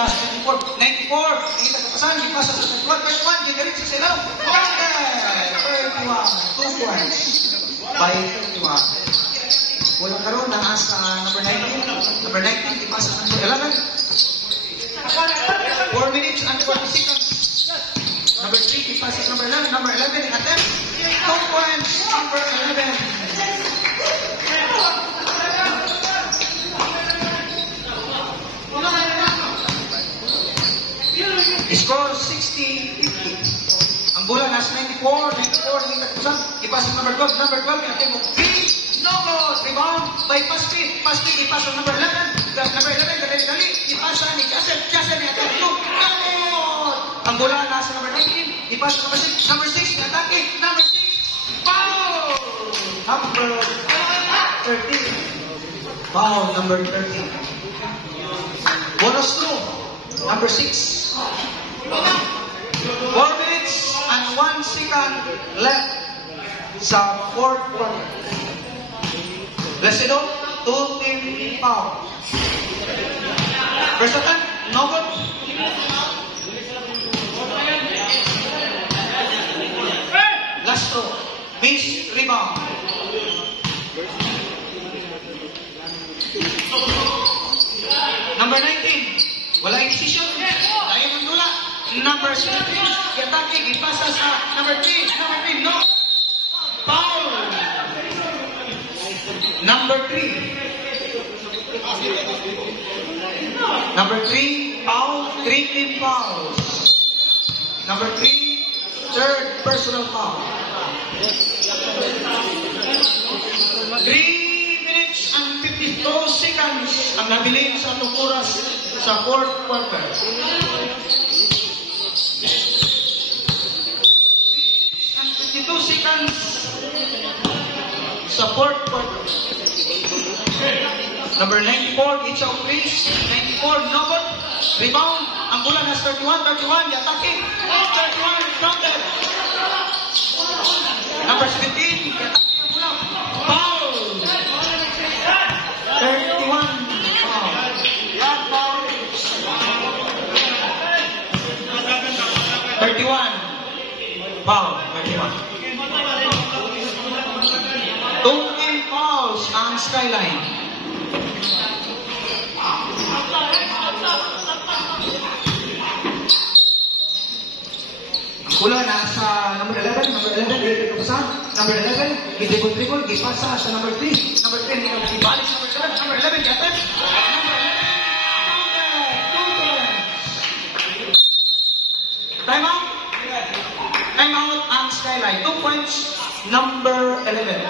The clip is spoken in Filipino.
pass 94. 94, nakita ka pasan, ipasa sa 31, ginarit sa silaw. 31, 2 points. By 31. Wala karoon na asa number 19. Number 19, ipasa sa number 11. 4 minutes and 40 seconds. Number 3, ipasa sa number 11. Number 11, attempt. 2 points, number 11. Score 60-50. Ang bola nasa 94, ipasa sa number 12. Number 12, attempt of 3. No good. Rebound by Paspi. Paspi, ipasa number 11. Number 11, dali-dali. Ipasa ni Castle. Castle ni attempt 2. No good. Ang bola nasa number 19. Ipasa number 6. Number 6, atake. Number 6. Foul. Number 13. Foul, number 13. Bonus 2. Number 6. 4 minutes and 1 second left sa 4th quarter. Blessed 2 team foul. First attempt, no good. Last throw, miss rebound. Number 19, wala yung decision. Dahil ang dula. Number 17, yatake, ipasa sa number 3. Number 3, no. Foul. Number 3. Number 3, foul. 3 team fouls. Number 3, third personal foul. 3 minutes and 52 seconds ang nabilin sa tukuras sa 4th quarter. 52 seconds sa 4th quarter. Number 94, Ichaw Chris. 94, no good. Rebound. Ang bola has 31, yatake. 31, counted. Number 17, yatake ang bola. Foul. 31, foul. 31, foul. 31. 2 team fouls ang Skyline. Ang bola nasa number 11, hindi kapasan. Number 11, dribble, gipasa sa number 3. Number 10, ibalik sa number 7. Number 11, kapit. Number 11, time out. Time out ang Skyline. 2 points, number 11.